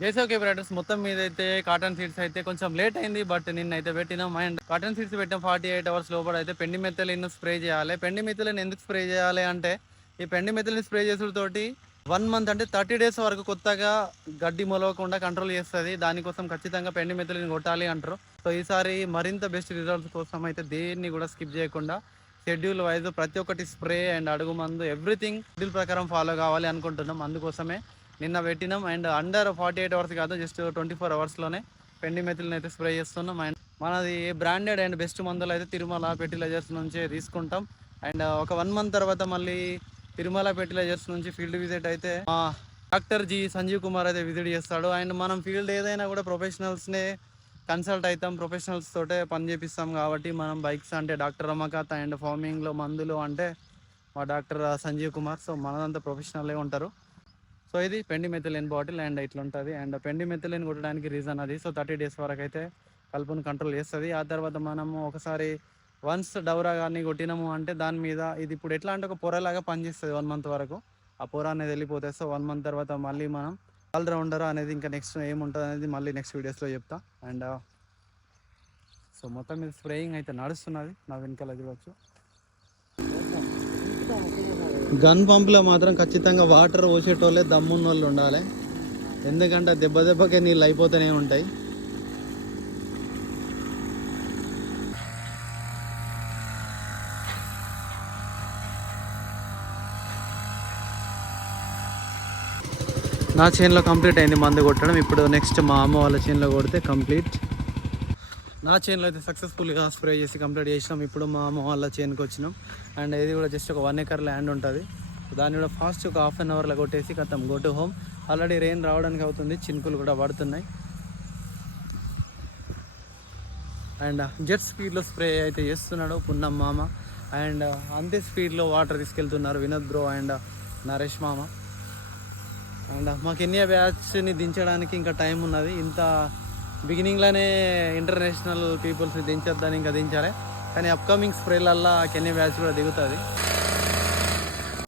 జేసోకే బ్రాడర్స్ మొత్తం మీద అయితే కాటన్ సీడ్స్ అయితే కొంచెం లేట్ అయింది, బట్ నిన్నైతే పెట్టినాం. అండ్ కాటన్ సీడ్స్ పెట్టాం 48 hours లోపల అయితే పెండి మెథలిన్ స్ప్రే చేయాలి. పెండి మెథలిన్ ఎందుకు స్ప్రే చేయాలి అంటే, ఈ పెండి మెథలిన్ స్ప్రే చేసుడుతోటి 1 month అంటే 30 days వరకు కొత్తగా గడ్డి మొలవకుండా కంట్రోల్ చేస్తుంది. దానికోసం ఖచ్చితంగా పెండి మెథలిన్ కొట్టాలి అంటారు. సో ఈసారి మరింత బెస్ట్ రిజల్ట్స్ కోసం అయితే దేన్ని కూడా స్కిప్ చేయకుండా షెడ్యూల్ వైజ్ ప్రతి ఒక్కటి స్ప్రే అండ్ అడుగు మందు ఎవ్రీథింగ్ షెడ్యూల్ ప్రకారం ఫాలో కావాలి అనుకుంటున్నాం. అందుకోసమే నిన్న పెట్టినాం. అండ్ అండర్ 48 hours కాదు, జస్ట్ 24 hours పెండి మెథిలిన్ అయితే స్ప్రే చేస్తున్నాం. అండ్ మనది బ్రాండెడ్ అండ్ బెస్ట్ మందులు అయితే తిరుమల ఫెర్టిలైజర్స్ నుంచే తీసుకుంటాం. అండ్ ఒక 1 month తర్వాత మళ్ళీ తిరుమల ఫెర్టిలైజర్స్ నుంచి ఫీల్డ్ విజిట్ అయితే డాక్టర్ జి సంజీవ్ కుమార్ అయితే విజిట్ చేస్తాడు. అండ్ మనం ఫీల్డ్ ఏదైనా కూడా ప్రొఫెషనల్స్నే కన్సల్ట్ అవుతాం, ప్రొఫెషనల్స్ తోటే పని చేపిస్తాం. కాబట్టి మనం బైక్స్ అంటే డాక్టర్ రమకాత్, అండ్ ఫార్మింగ్లో మందులు అంటే మా డాక్టర్ సంజీవ్ కుమార్. సో మనదంతా ప్రొఫెషనల్గా ఉంటారు. సో ఇది పెండి మెథిలిన్ బాటిల్ అండ్ ఇట్లా ఉంటుంది. అండ్ పెండి మెథిలిన్ కొట్టడానికి రీజన్ అది. సో 30 days వరకు అయితే కలుపును కంట్రోల్ చేస్తుంది. ఆ తర్వాత మనము ఒకసారి వన్స్ డౌరా కానీ కొట్టినాము అంటే దాని మీద ఇది ఇప్పుడు ఎట్లా అంటే ఒక పొరలాగా పనిచేస్తుంది 1 month వరకు. ఆ పొర అనేది వెళ్ళిపోతుంది. సో 1 month తర్వాత మళ్ళీ మనం ఆల్రౌండర్ అనేది ఇంకా నెక్స్ట్ ఏముంటుంది అనేది మళ్ళీ నెక్స్ట్ వీడియోస్లో చెప్తా. అండ్ సో మొత్తం మీద స్ప్రేయింగ్ అయితే నడుస్తున్నది, నా వెనకాల చూడవచ్చు. గన్ పంప్లో మాత్రం ఖచ్చితంగా వాటర్ పోసేటోళ్ళే దమ్మున్న వాళ్ళు ఉండాలి, ఎందుకంటే దెబ్బకే నీళ్ళు అయిపోతూనే ఉంటాయి. నా చేనులో కంప్లీట్ అయింది మందు కొట్టడం. ఇప్పుడు నెక్స్ట్ మా అమ్మ వాళ్ళ చేనులో కొడితే కంప్లీట్. నా చేనులో అయితే సక్సెస్ఫుల్గా స్ప్రే చేసి కంప్లీట్ చేసినాం. ఇప్పుడు మా అమ్మ వాళ్ళ చేనుకి వచ్చినాం. అండ్ ఇది కూడా జస్ట్ ఒక 1 acre ల్యాండ్ ఉంటుంది. దాన్ని కూడా ఫాస్ట్ ఒక 1/2 hourలో కొట్టేసి కథం go to home. Already rain రావడానికి అవుతుంది, చినుకులు కూడా పడుతున్నాయి. అండ్ జెట్ స్పీడ్లో స్ప్రే అయితే చేస్తున్నాడు పున్నం మామ. అండ్ అంతే స్పీడ్లో వాటర్ తీసుకెళ్తున్నారు వినోద్ బ్రో అండ్ నరేష్ మామ. అండ్ మాకు కెన్యా బ్యాచ్ని దించడానికి ఇంకా టైం ఉన్నది. ఇంత బిగినింగ్లోనే ఇంటర్నేషనల్ పీపుల్స్ని దించొద్దని ఇంకా దించాలి, కానీ అప్కమింగ్ స్ప్రేలల్లో కెన్యా బ్యాచ్ కూడా దిగుతుంది.